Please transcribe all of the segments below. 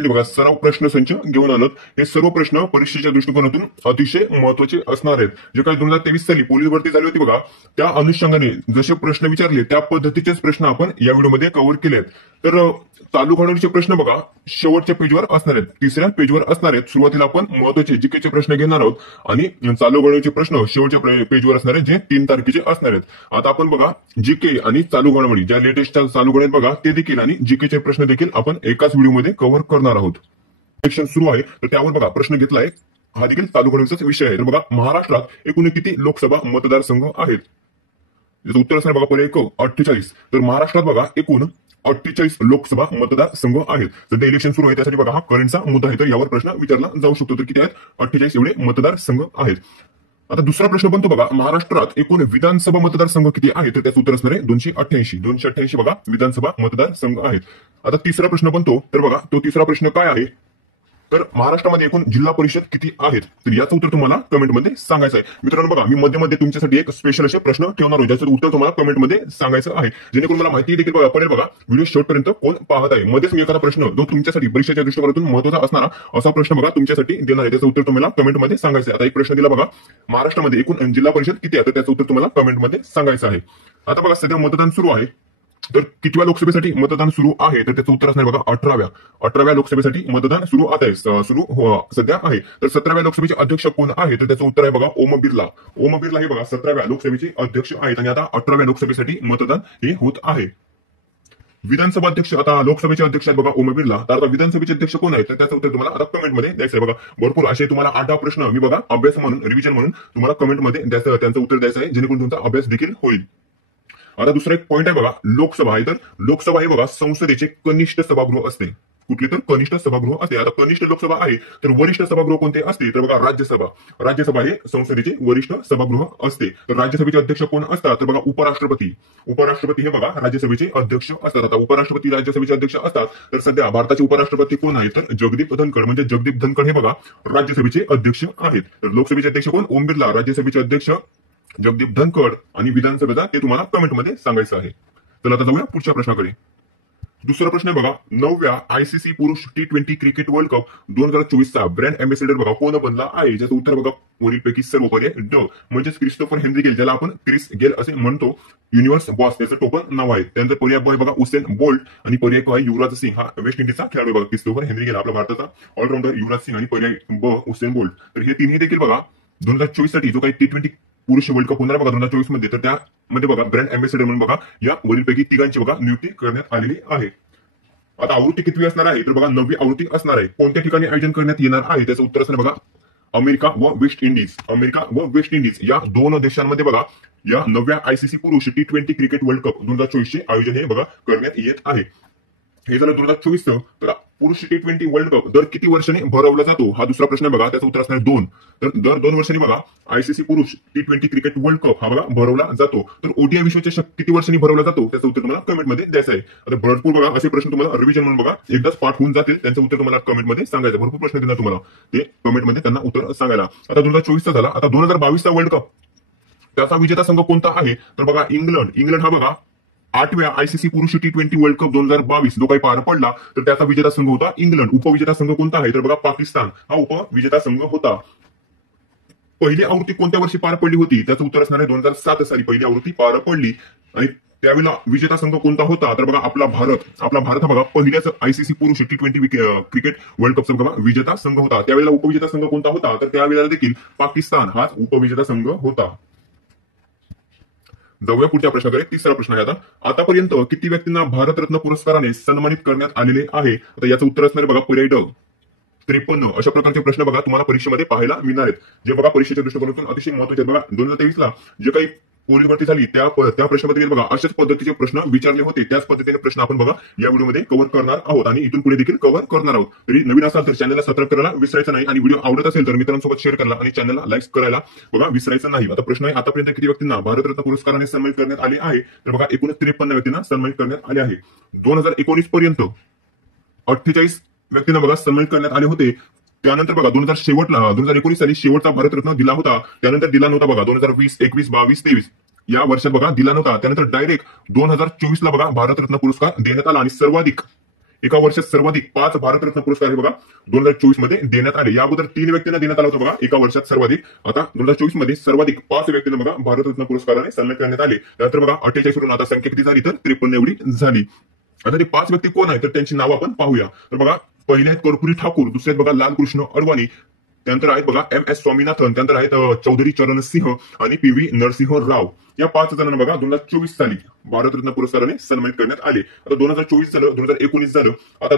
बघा सराव प्रश्न संच घेऊन आलोत। हे सर्व प्रश्न परीक्षेच्या दृष्टिकोनातून अतिशय महत्वाचे असणार आहेत। जे काही 2023 साली पोलीस भरती झाली होती बघा, त्या अनुषंगाने जसे प्रश्न विचारले त्या पद्धतीचेच प्रश्न आपण या व्हिडिओमध्ये कव्हर केले आहेत। तर चालू घडामोडीचे प्रश्न बघा शेवटच्या पेजवर असणार आहेत, तिसऱ्या पेजवर असणार आहेत। सुरुवातीला आपण महत्वाचे जीकेचे प्रश्न घेणार आहोत आणि चालू घडामोडीचे प्रश्न शेवटच्या पेजवर असणार आहेत, जे 3 तारखेचे असणार आहेत। आता आपण बघा जीके आणि चालू घडामोडी ज्या लेटेस्ट चालू घडामोडी बघा ते देखील आणि जीकेचे प्रश्न देखील आपण एकाच व्हिडिओमध्ये कव्हर करणार आहोत। सेक्शन सुरू आहे तर त्यावर बघा प्रश्न घेतलाय, हा देखील चालू घडामोडीचाच विषय आहे। तर बघा महाराष्ट्रात एकूण किती लोकसभा मतदारसंघ आहेत? याचं उत्तर असणार बघा पर्याय 48। तर महाराष्ट्रात बघा एकूण 48 लोकसभा मतदारसंघ आहेत। सध्या इलेक्शन सुरू आहे त्यासाठी बघा हा करंटचा मुद्दा आहे, तर यावर प्रश्न विचारला जाऊ शकतो। तर किती आहेत? 48 एवढे मतदारसंघ आहेत। आता दुसरा प्रश्न बनतो बघा महाराष्ट्रात एकूण विधानसभा मतदारसंघ किती आहे? तर त्याचं उत्तर असणार आहे 288 बघा विधानसभा मतदारसंघ आहेत। आता तिसरा प्रश्न बनतो, तर बघा तो तिसरा प्रश्न काय आहे, तर महाराष्ट्रामध्ये एकूण जिल्हा परिषद किती आहेत? तर याचं उत्तर तुम्हाला कमेंटमध्ये सांगायचं आहे। मित्रांनो बघा मी मध्ये तुमच्यासाठी एक स्पेशल असे प्रश्न ठेवणार आहोत, ज्याचं उत्तर तुम्हाला कमेंटमध्ये सांगायचं आहे, जेणेकरून मला माहिती देखील पडेल बघा व्हिडिओ शेवटपर्यंत कोण पाहत आहे। मध्येच मी एखादा प्रश्न जो तुमच्यासाठी परीक्षेच्या दृष्टिकोनातून महत्त्वाचा असणारा असा प्रश्न बघा तुमच्यासाठी देणार आहे, त्याचं उत्तर तुम्हाला कमेंटमध्ये सांगायचं आहे। आता एक प्रश्न दिला बघा महाराष्ट्रामध्ये एकूण जिल्हा परिषद किती आहे? तर त्याचं उत्तर तुम्हाला कमेंटमध्ये सांगायचं आहे। आता बघा सध्या मतदान सुरू आहे, तर कितव्या लोकसभेसाठी मतदान सुरू आहे? तर त्याचं उत्तर असणार बघा 18व्या लोकसभेसाठी मतदान सुरू आहे सध्या आहे। तर 17व्या लोकसभेचे अध्यक्ष कोण आहे? तर त्याचं उत्तर आहे बघा ओम बिर्ला हे बघा 17व्या लोकसभेचे अध्यक्ष आहेत आणि आता 18व्या लोकसभेसाठी मतदान हे होत आहे। विधानसभा अध्यक्ष, आता लोकसभेचे अध्यक्ष आहेत बघा ओम बिर्ला, तर आता विधानसभेचे अध्यक्ष कोण आहेत? तर त्याचं उत्तर तुम्हाला आता कमेंटमध्ये द्यायचं आहे। बघा भरपूर असे तुम्हाला 8 प्रश्न मी बघा अभ्यास म्हणून रिव्हिजन म्हणून तुम्हाला कमेंटमध्ये द्यायचं, त्यांचं उत्तर द्यायचं आहे, जेणेकरून तुमचा अभ्यास देखील होईल। आता दुसरा एक पॉईंट आहे बघा लोकसभा आहे, तर लोकसभा हे बघा संसदेचे कनिष्ठ सभागृह असते। कुठले? तर कनिष्ठ सभागृह असते। आता कनिष्ठ लोकसभा आहे तर वरिष्ठ सभागृह कोणते असते? तर बघा राज्यसभा हे संसदेचे वरिष्ठ सभागृह असते। तर राज्यसभेचे अध्यक्ष कोण असतात? तर बघा उपराष्ट्रपती हे बघा राज्यसभेचे अध्यक्ष असतात। आता उपराष्ट्रपती राज्यसभेचे अध्यक्ष असतात, तर सध्या भारताचे उपराष्ट्रपती कोण आहेत? तर जगदीप धनखड हे बघा राज्यसभेचे अध्यक्ष आहेत। तर लोकसभेचे अध्यक्ष कोण? ओम बिर्ला, राज्यसभेचे अध्यक्ष जगदीप धनखड आणि विधानसभेचा ते तुम्हाला कमेंटमध्ये सांगायचं आहे। तर आता जाऊया पुढच्या प्रश्नाकडे। दुसरा प्रश्न आहे बघा 9व्या आयसीसी पुरुष T20 क्रिकेट वर्ल्ड कप 2024चा ब्रँड अँबॅसेडर बघा कोण बनला आहे? ज्याचं उत्तर बघा वरीलपैकी सर्व पर्याय ड म्हणजेच क्रिस्टोफर हेनरी गेल, ज्याला आपण क्रिस गेल असे म्हणतो, युनिव्हर्स बॉस त्याचं टोपण नाव आहे। त्यानंतर पर्याय ब आहे बघा उसेन बोल्ट आणि पर्याय क आहे युवराज सिंग, हा वेस्ट इंडिजचा खेळाडू बघा क्रिस्टोफर हेनरी गेल आपला भारताचा ऑलराऊंडर युवराज सिंग आणि पर्याय ब उसेन बोल्ट। तर हे तिन्ही देखील बघा 2024 साठी जो काही T20 पुरुष वर्ल्ड कप होणार बघा 2024 मध्ये, तर त्यामध्ये बघा ब्रँड अँबॅसेडर म्हणून बघा या वरीलपैकी तिघांची बघा नियुक्ती करण्यात आलेली आहे। आता आवृत्ती कितवी असणार आहे? तर बघा 9वी आवृत्ती असणार आहे। कोणत्या ठिकाणी आयोजन करण्यात येणार आहे? त्याचं उत्तर असणार बघा अमेरिका व वेस्ट इंडिज या दोन देशांमध्ये बघा या 9व्या आयसीसी पुरुष T20 क्रिकेट वर्ल्ड कप 2024 चे आयोजन हे बघा करण्यात येत आहे। हे झालं 2024 तर पुरुष T20 वर्ल्ड कप दर किती वर्षांनी भरवला जातो? हा दुसरा प्रश्न बघा, त्याचं उत्तर असणार 2। तर दर 2 वर्षांनी बघा आयसीसी पुरुष T20 क्रिकेट वर्ल्ड कप हा बघा भरवला जातो। तर ओडीआय विश्वचषक किती वर्षांनी भरवला जातो? त्याचं उत्तर तुम्हाला कमेंटमध्ये द्यायचं आहे। आता भरपूर बघा असे प्रश्न तुम्हाला रिव्हिजन म्हणून बघा एकदाच पाठ होऊन जातील, त्यांचं उत्तर तुम्हाला कमेंटमध्ये सांगायचं। भरपूर प्रश्न देणार तुम्हाला, ते कमेंटमध्ये त्यांना उत्तर सांगायला। आता 2024 झाला, आता 2022 वर्ल्ड कप त्याचा विजेता संघ कोणता आहे? तर बघा इंग्लंड हा बघा 8व्या आयसीसी पुरुष T20 वर्ल्ड कप 2022 जो काही पार पडला, तर त्याचा विजेता संघ होता इंग्लंड। उपविजेता संघ कोणता आहे? तर बघा पाकिस्तान हा उपविजेता संघ होता। पहिली आवृत्ती कोणत्या वर्षी पार पडली होती? त्याचं उत्तर असणार आहे 2007 साली पहिली आवृत्ती पार पडली आणि त्यावेळेला विजेता संघ कोणता होता? तर बघा आपला भारत हा बघा पहिल्याच आयसीसी पुरुष T20 क्रिकेट वर्ल्ड कपचा बघा विजेता संघ होता। त्यावेळेला उपविजेता संघ कोणता होता? तर त्यावेळेला देखील पाकिस्तान हाच उपविजेता संघ होता। जाऊया पुढच्या प्रश्नाकडे। तिसरा प्रश्न आहे आतापर्यंत किती व्यक्तींना भारतरत्न पुरस्काराने सन्मानित करण्यात आलेले आहे? आता याचं उत्तर असणार बघा पर्याय ड 53। अशा प्रकारचे प्रश्न बघा तुम्हाला परीक्षेमध्ये पाहायला मिळणार आहेत, जे बघा परीक्षेच्या दृष्टिकोनातून अतिशय महत्त्वाचे आहेत। बघा 2023 ला जे काही पोलीस भरती झाली त्या प्रश्नपत्रिकेत बघा अशाच पद्धतीचे प्रश्न विचारले होते, त्याच पद्धतीने प्रश्न आपण बघा या व्हिडिओमध्ये कव्हर करणार आहोत आणि इथून पुढे देखील कव्हर करणार आहोत। तरी नवीन असाल तर चॅनलला सबस्क्राईब करायला विसरायचं नाही आणि व्हिडिओ आवडत असेल तर मित्रांसोबत शेअर करायला आणि चॅनलला लाईक करायला बघा विसरायचं नाही। आता प्रश्न आहे आतापर्यंत किती व्यक्तींना भारतरत्न पुरस्काराने सन्मानित करण्यात आले आहे? तर बघा एकूण 53 व्यक्तींना सन्मानित करण्यात आले आहे। 2019 पर्यंत 48 व्यक्तींना बघा सन्मानित करण्यात आले होते। त्यानंतर बघा 2019 साली शेवटचा भारतरत्न दिला होता, त्यानंतर दिला नव्हता बघा 2020, 21, 22, 23 या वर्षात बघा दिला नव्हता। त्यानंतर डायरेक्ट 2024 ला बघा भारतरत्न पुरस्कार देण्यात आला आणि सर्वाधिक एका वर्षात सर्वाधिक 5 भारतरत्न पुरस्कार हे बघा 2024 मध्ये देण्यात आले. या अगोदर 3 व्यक्तींना देण्यात आला होता बघा एका वर्षात सर्वाधिक. आता 2024 मध्ये सर्वाधिक 5 व्यक्तींना बघा भारतरत्न पुरस्काराने सन्मानित करण्यात आले. त्यानंतर बघा 48 वरून आता संख्या किती झाली तर 53 एवढी झाली. आता ते 5 व्यक्ती कोण आहेत तर त्यांची नावं आपण पाहूया. तर बघा पहिले आहेत कर्पूरी ठाकूर, दुसरे आहेत बघा लालकृष्ण अडवाणी, त्यानंतर आहेत बघा MS स्वामीनाथन, त्यानंतर आहेत चौधरी चरण सिंह आणि PV नरसिंह राव. या 5 जणांना बघा 2024 साली भारतरत्न पुरस्काराने सन्मानित करण्यात आले. आता 2024 झालं, 2019 झालं. आता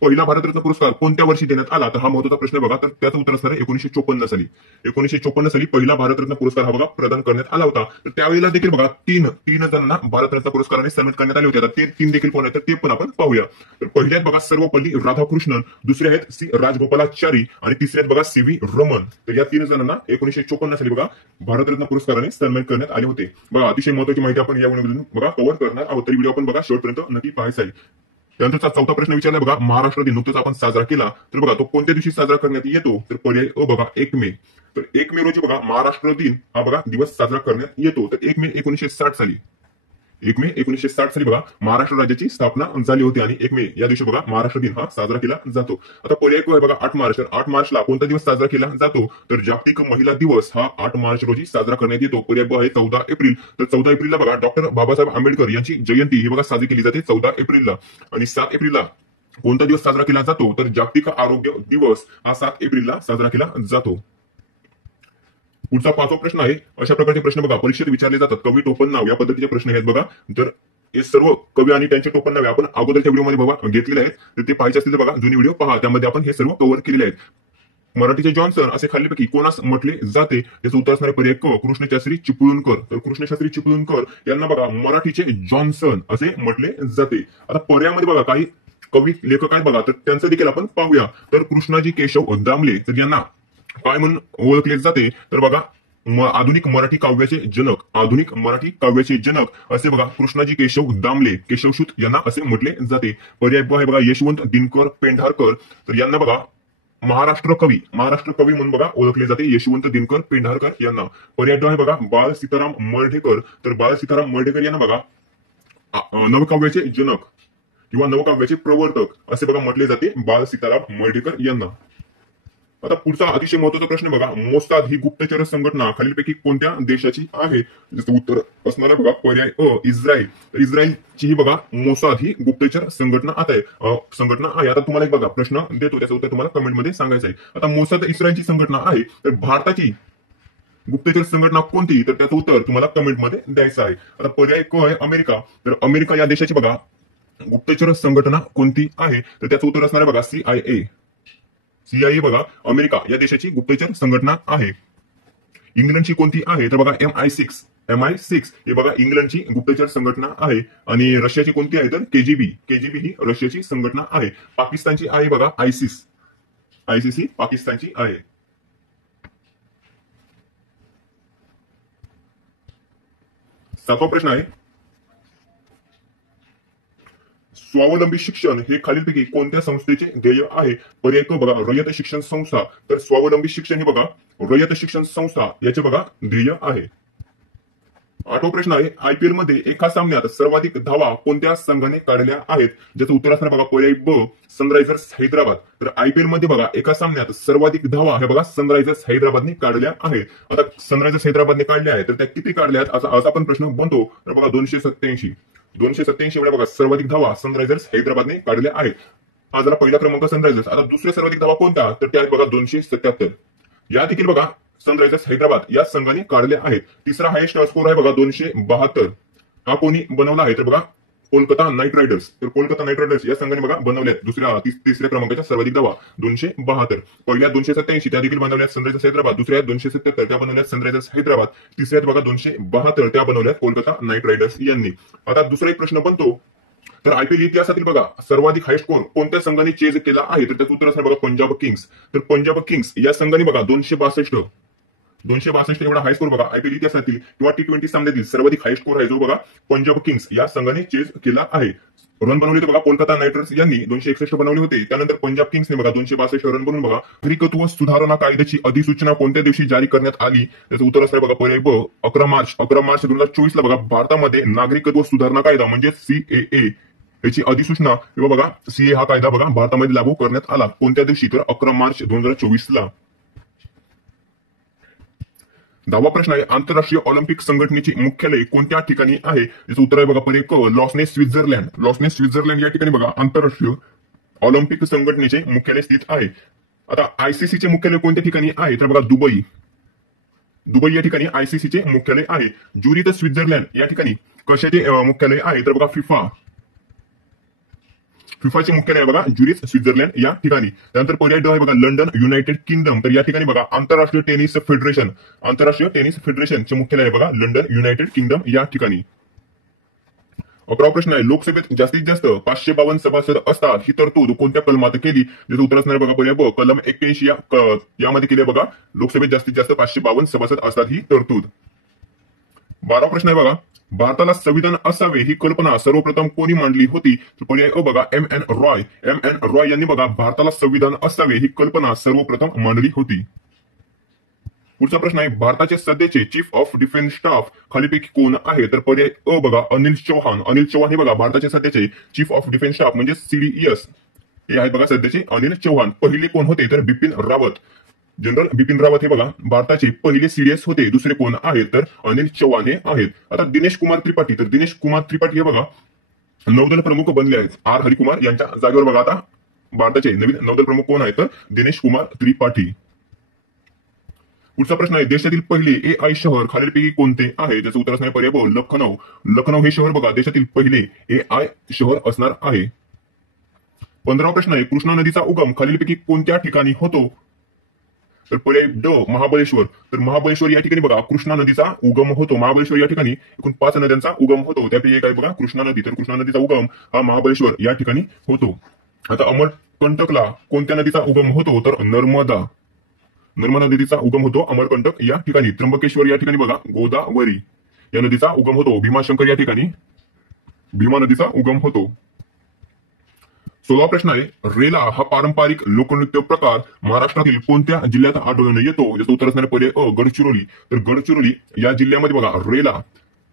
पहिला भारतरत्न पुरस्कार कोणत्या वर्षी देण्यात आला तर हा महत्त्वाचा प्रश्न बघा. तर त्याचं उत्तर असणार आहे 1954 साली. 1954 साली पहिला भारतरत्न पुरस्कार हा बघा प्रदान करण्यात आला होता. तर त्यावेळेला देखील बघा तीन जणांना भारतरत्न पुरस्काराने सन्मानित करण्यात आले होते. आता ते 3 देखील कोण आहेत तर ते पण आपण पाहूया. तर पहिले आहेत बघा सर्वपल्ली राधाकृष्णन, दुसरे आहेत C राजगोपालाचारी आणि तिसरे आहेत बघा CV रमन. तर या 3 जणांना 1954 साली बघा भारतरत्न पुरस्काराने सन्मानित करण्यात आले होते. बघा अतिशय महत्त्वाची माहिती आपण या व्हिडिओमधून बघा कव्हर करणार आहोत. तर व्हिडिओ आपण बघा शेवटपर्यंत नक्की पाहायचा आहे. त्यानंतरचा चौथा प्रश्न विचारला बघा महाराष्ट्र दिन नुकताच आपण साजरा केला. तर बघा तो कोणत्या दिवशी साजरा करण्यात येतो तर पर्याय अ बघा 1 मे. तर 1 मे रोजी बघा महाराष्ट्र दिन हा बघा दिवस साजरा करण्यात येतो. तर 1 मे 1960 साली 1 मे 1960 साली बघा महाराष्ट्र राज्याची स्थापना झाली होती आणि 1 मे या दिवशी बघा महाराष्ट्र दिन हा साजरा केला जातो. आता पर्याय आहे बघा 8 मार्च. तर 8 मार्चला कोणता दिवस साजरा केला जातो तर जागतिक महिला दिवस हा 8 मार्च रोजी साजरा करण्यात येतो. पर्याय ब आहे 14 एप्रिल. तर 14 एप्रिलला बघा डॉक्टर बाबासाहेब आंबेडकर यांची जयंती ही बघा साजरी केली जाते 14 एप्रिलला. आणि 7 एप्रिलला कोणता दिवस साजरा केला जातो तर जागतिक आरोग्य दिवस हा 7 एप्रिलला साजरा केला जातो. पुढचा 5वा प्रश्न आहे. अशा प्रकारचे प्रश्न बघा परीक्षेत विचारले जातात. कवी टोपण नाव या पद्धतीचे प्रश्न आहेत बघा. तर हे सर्व कवी आणि त्यांचे टोपण नावे आपण अगोदरच्या व्हिडिओमध्ये बघा घेतलेले आहेत. तर ते पाहायचे असतील तर बघा जुनी व्हिडिओ पहा, त्यामध्ये आपण हे सर्व कव्हर केलेले आहेत. मराठीचे जॉन्सन असे खालीलपैकी कोणास म्हटले जाते याचं उत्तर असणारे पर्याय क कृष्णशास्त्री चिपळूणकर. तर कृष्णशास्त्री चिपळूणकर यांना बघा मराठीचे जॉन्सन असे म्हटले जाते. आता पर्यायामध्ये बघा काही कवी लेखक आहेत बघा तर त्यांचं देखील आपण पाहूया. तर कृष्णाजी केशव दामले तर यांना काय म्हणून ओळखले जाते तर बघा आधुनिक मराठी काव्याचे जनक असे बघा कृष्णाजी केशव दामले केशवसूत यांना असे म्हटले जाते. पर्याय ब आहे बघा यशवंत दिनकर पेंढारकर. तर यांना बघा महाराष्ट्र कवी म्हणून बघा ओळखले जाते यशवंत दिनकर पेंढारकर यांना. पर्याय ड आहे बघा बाळ सीताराम मर्ढेकर. तर बाळ सीताराम मर्ढेकर यांना बघा नवकाव्याचे जनक किंवा नवकाव्याचे प्रवर्तक असे बघा म्हटले जाते बाळ सीताराम मर्ढेकर यांना. आता पुढचा अतिशय महत्त्वाचा प्रश्न बघा मोसाद ही गुप्तचर संघटना खालीलपैकी कोणत्या देशाची आहे. ज्याचं उत्तर असणार आहे बघा पर्याय अ इस्रायल. तर इस्रायलची ही बघा मोसाद ही गुप्तचर संघटना आहे. आता तुम्हाला एक बघा प्रश्न देतो त्याचं उत्तर तुम्हाला कमेंटमध्ये सांगायचं आहे. आता मोसाद इस्रायलची संघटना आहे तर भारताची गुप्तचर संघटना कोणती तर त्याचं उत्तर तुम्हाला कमेंटमध्ये द्यायचं आहे. आता पर्याय क आहे अमेरिका. तर अमेरिका या देशाची बघा गुप्तचर संघटना कोणती आहे तर त्याचं उत्तर असणार आहे बघा CIA बघा अमेरिका या देशाची गुप्तचर संघटना आहे. इंग्लंडची कोणती आहे तर बघा MI6 हे बघा इंग्लंडची गुप्तचर संघटना आहे. आणि रशियाची कोणती आहे तर KGB ही रशियाची संघटना आहे. पाकिस्तानची आहे बघा ISIS ही पाकिस्तानची आहे. सातवा प्रश्न आहे स्वावलंबी शिक्षण हे खालीलपैकी कोणत्या संस्थेचे ध्येय आहे. पर्याय क बघा रयत शिक्षण संस्था. तर स्वावलंबी शिक्षण हे बघा रयत शिक्षण संस्था याचे बघा ध्येय आहे. 8वा प्रश्न आहे IPL मध्ये एका सामन्यात सर्वाधिक धावा कोणत्या संघाने काढल्या आहेत. ज्याचं उत्तर असणार बघा पर्याय ब सनरायझर्स हैदराबाद. तर IPL मध्ये बघा एका सामन्यात सर्वाधिक धावा हे बघा सनरायझर्स हैदराबादने काढल्या आहेत. आता सनरायझर्स हैदराबादने काढल्या आहेत तर त्या किती काढल्या आहेत असा पण प्रश्न बनतो. तर बघा 287 वेळा बघा सर्वाधिक धावा सनरायझर्स हैदराबादने काढल्या आहेत. हा झाला पहिला क्रमांक सनरायझर्स. आता दुसऱ्या सर्वाधिक धावा कोणत्या तर त्या बघा 277. या देखील बघा सनरायझर्स हैदराबाद या संघाने काढल्या आहेत. तिसरा हायेस्ट स्कोर आहे बघा 272. हा कोणी बनवला आहे तर बघा कोलकाता नाईट रायडर्स. तर कोलकाता नाईट रायडर्स या संघाने बघा बनवल्यात तिसऱ्या क्रमांकाच्या सर्वाधिक धावा 272. पहिल्या 287 त्या देखील बनवल्यात सनरायझर्स हैदराबाद. दुसऱ्या 277 त्या बनवल्यात सनरायझर्स हैदराबाद. तिसऱ्यात बघा 272 त्या बनवल्यात कोलकाता नाईट रायडर्स यांनी. आता दुसरा एक प्रश्न बनतो तर IPL इतिहासातील बघा सर्वाधिक हाय स्कोर कोणत्या संघाने चेज केला आहे तर त्याचं उत्तर असणार बघा पंजाब किंग्स. तर पंजाब किंग्स या संघाने बघा 262 एवढा हाय स्कोर बघा IPL इतिहासातील किंवा T20 सामन्यातील सर्वाधिक हाय स्कोर आहे जो बघा पंजाब किंग्स या संघाने चेज केला आहे. रन बनवले तर बघा कोलकाता नाईट रायडर्स यांनी 261 बनवले होते. त्यानंतर पंजाब किंग्सने बघा 262 रन बनवून बघा नागरिकत्व सुधारणा कायद्याची अधिसूचना कोणत्या दिवशी जारी करण्यात आली त्याचं उत्तर असणार बघा पर्याय ब 11 मार्च 2024 ला बघा भारतामध्ये नागरिकत्व सुधारणा कायदा म्हणजे CAA याची अधिसूचना किंवा बघा सीए हा कायदा बघा भारतामध्ये लागू करण्यात आला कोणत्या दिवशी, तर 11 मार्च 2024 ला. 10वा प्रश्न आहे, आंतरराष्ट्रीय ऑलिम्पिक संघटनेचे मुख्यालय कोणत्या ठिकाणी आहे? याचं उत्तर आहे बघा पर्याय क, लॉसने स्वित्झर्लंड. लॉसने स्वित्झर्लंड या ठिकाणी बघा आंतरराष्ट्रीय ऑलिम्पिक संघटनेचे मुख्यालय स्थित आहे. आता आयसीसीचे मुख्यालय कोणत्या ठिकाणी आहे? तर बघा दुबई. दुबई या ठिकाणी आयसीसीचे मुख्यालय आहे. ज्युरिच स्वित्झर्लंड या ठिकाणी कशाचे मुख्यालय आहे? तर बघा फिफा. फिफाचे मुख्यालय आहे बघा ज्युरिच स्वित्झर्लंड या ठिकाणी. त्यानंतर पर्याय ड आहे बघा लंडन युनायटेड किंगडम. तर या ठिकाणी बघा आंतरराष्ट्रीय टेनिस फेडरेशनचे मुख्यालय आहे बघा लंडन युनायटेड किंगडम या ठिकाणी. 11वा प्रश्न आहे, लोकसभेत जास्तीत जास्त 552 सभासद असतात ही तरतूद कोणत्या कलमात केली? ज्याचं उत्तर असणार बघा पर्याय ब, कलम 81 यामध्ये केली बघा. लोकसभेत जास्तीत जास्त 552 सभासद असतात ही तरतूद. 12वा प्रश्न आहे बघा, भारताला संविधान असावे ही कल्पना सर्वप्रथम कोणी मांडली होती? तर पर्याय अ बघा M N Roy. M N Roy यांनी बघा भारताला संविधान असावे ही कल्पना सर्वप्रथम मांडली होती. पुढचा प्रश्न आहे, भारताचे सध्याचे चीफ ऑफ डिफेन्स स्टाफ खालीपैकी कोण आहे? तर पर्याय अ बघा अनिल चौहान. अनिल चौहान हे बघा भारताचे सध्याचे चीफ ऑफ डिफेन्स स्टाफ म्हणजे सीडीईएस हे आहेत बघा सध्याचे अनिल चौहान. पहिले कोण होते? तर बिपिन रावत. जनरल बिपिन रावत हे बघा भारताचे पहिले सीडीएस होते. दुसरे कोण आहेत? तर अनिल चौहान हे आहेत. आता दिनेश कुमार त्रिपाठी. तर दिनेश कुमार त्रिपाठी हे बघा नौदल प्रमुख बनले आहेत. आर हरिकुमार यांच्या जागेवर बघा आता भारताचे नवीन नौदल प्रमुख कोण आहेत? तर दिनेश कुमार त्रिपाठी. पुढचा प्रश्न आहे, देशातील पहिले एआय शहर खालीलपैकी कोणते आहे? ज्याचं उत्तर असणार पर्याय ब, लखनौ. लखनौ हे शहर बघा देशातील पहिले एआय शहर असणार आहे. 15वा प्रश्न आहे, कृष्णा नदीचा उगम खालीलपैकी कोणत्या ठिकाणी होतो? तर पर्याय ड, महाबळेश्वर. तर महाबळेश्वर या ठिकाणी बघा कृष्णा नदीचा उगम होतो. महाबळेश्वर या ठिकाणी एकूण 5 नद्यांचा उगम होतो. त्यापैकी एक आहे बघा कृष्णा नदी. तर कृष्णा नदीचा उगम हा महाबळेश्वर या ठिकाणी होतो. आता अमरकंटकला कोणत्या नदीचा उगम होतो? तर नर्मदा नदीचा उगम होतो अमरकंटक या ठिकाणी. त्र्यंबकेश्वर या ठिकाणी बघा गोदावरी या नदीचा उगम होतो. भीमाशंकर या ठिकाणी भीमा नदीचा उगम होतो. 16वा प्रश्न आहे, रेला हा पारंपरिक लोकनृत्य प्रकार महाराष्ट्रातील कोणत्या जिल्ह्यात आढळून येतो? ज्याचं उत्तर असणार पर्याय अ, गडचिरोली. तर गडचिरोली या जिल्ह्यामध्ये बघा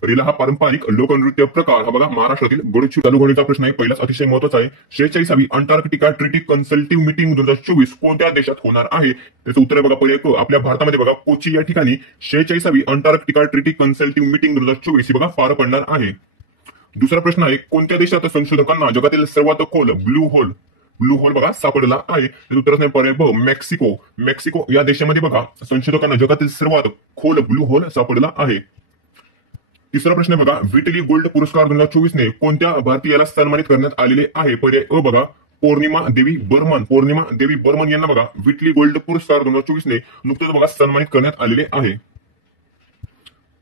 रेला हा पारंपरिक लोकनृत्य प्रकार हा बघा महाराष्ट्रातील गडचिरोली. चालू घडीचा प्रश्न आहे, पहिलाच अतिशय महत्वाचा आहे. 46वी अंटार्क्टिका ट्रीटी कन्सल्टिव्ह मीटिंग 2024 कोणत्या देशात होणार आहे? त्याचं उत्तर आहे बघा पर्याय क, आपल्या भारतामध्ये बघा कोची या ठिकाणी 46वी अंटार्क्टिका ट्रीटी कन्सल्टिव्ह मीटिंग 2024 ही बघा पार पडणार आहे. दुसरा प्रश्न आहे, कोणत्या देशात संशोधकांना जगातील सर्वात खोल ब्लू होल बघा सापडला आहे? त्याचं उत्तर असणार पर्याय ब, मेक्सिको या देशामध्ये बघा संशोधकांना जगातील सर्वात खोल ब्लू होल सापडला आहे. तिसरा प्रश्न बघा, विटली गोल्ड पुरस्कार 2024 ने कोणत्या भारतीयाला सन्मानित करण्यात आलेले आहे? पर्याय अ बघा पौर्णिमा देवी बर्मन यांना बघा विटली गोल्ड पुरस्कार 2024 ने नुकतेच बघा सन्मानित करण्यात आलेले आहे.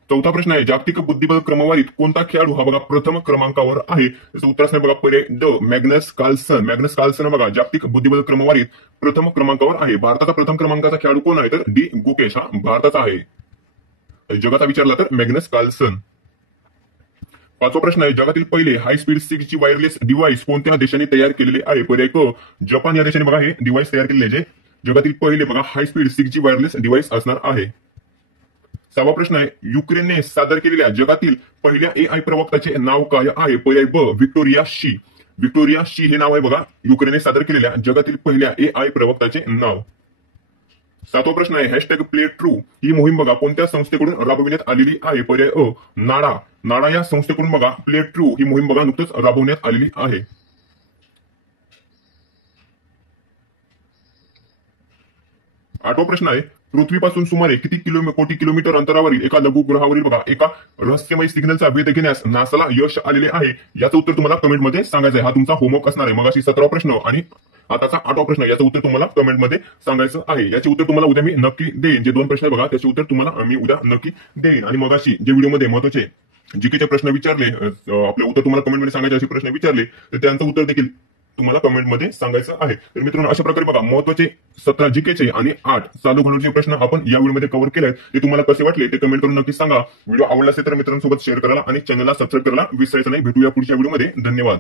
चौथा प्रश्न आहे, जागतिक बुद्धिबळ क्रमवारीत कोणता खेळाडू हा बघा प्रथम क्रमांकावर आहे? त्याचं उत्तर असणार बघा पर्याय ड, मॅग्नस कार्लसन बघा जागतिक बुद्धिबळ क्रमवारीत प्रथम क्रमांकावर आहे. भारताचा प्रथम क्रमांकाचा खेळाडू कोण आहे? तर डी गुकेश हा भारताचा आहे. जगाचा विचारला तर मॅग्नस कार्लसन. 5वा प्रश्न आहे, जगातील पहिले high speed 6G wireless device कोणत्या देशाने तयार केलेले आहे? पर्याय क, जपान या देशाने बघा हे डिव्हाइस तयार केलेले जे जगातील पहिले बघा high speed 6G wireless device असणार आहे. 6वा प्रश्न आहे, युक्रेनने सादर केलेल्या जगातील पहिल्या एआय प्रवक्त्याचे नाव काय आहे? पर्याय ब, व्हिक्टोरिया शी हे नाव आहे बघा युक्रेनने सादर केलेल्या जगातील पहिल्या एआय प्रवक्त्याचे नाव. 7वा प्रश्न आहे, हॅशटॅग प्ले ट्रू ही मोहीम बघा कोणत्या संस्थेकडून राबविण्यात आलेली आहे? पर्याय अ, नाडा या संस्थेकडून बघा प्ले ट्रू ही मोहीम बघा नुकतंच राबवण्यात आलेली आहे. 8वा प्रश्न आहे, पृथ्वीपासून सुमारे किती कोटी किलोमीटर अंतरावरील एका लघुग्रहावरील बघा एका रहस्यमय सिग्नलचा वेध घेण्यास नासाला यश आलेले आहे? याचं उत्तर तुम्हाला कमेंटमध्ये सांगायचं आहे. हा तुमचा होमवर्क असणार आहे. मगाशी 17वा प्रश्न आणि आताचा 8वा प्रश्न याचं उत्तर तुम्हाला कमेंटमध्ये सांगायचं आहे. याचे उत्तर तुम्हाला उद्या मी नक्की देईन. जे 2 प्रश्न आहे बघा त्याचे उत्तर तुम्हाला मी उद्या नक्की देईन. आणि मगाशी जे व्हिडिओमध्ये महत्वाचे जीकेचे प्रश्न विचारले, आपले उत्तर तुम्हाला कमेंटमध्ये सांगायचे असे प्रश्न विचारले तर त्यांचं उत्तर देखील तुम्हाला कमेंटमध्ये सांगायचं आहे. तर मित्रांनो अशा प्रकारे बघा महत्वाचे 17 जीकेचे आणि 8 चालू घडामोडीचे प्रश्न आपण या व्हिडिओमध्ये कव्हर केले. ते तुम्हाला कसे वाटले ते कमेंट करून नक्की सांगा. व्हिडिओ आवडला असेल तर मित्रांसोबत शेअर करायला आणि चॅनलला सबस्क्राईब करायला विसरायचं नाही. भेटूया पुढच्या व्हिडिओमध्ये. धन्यवाद.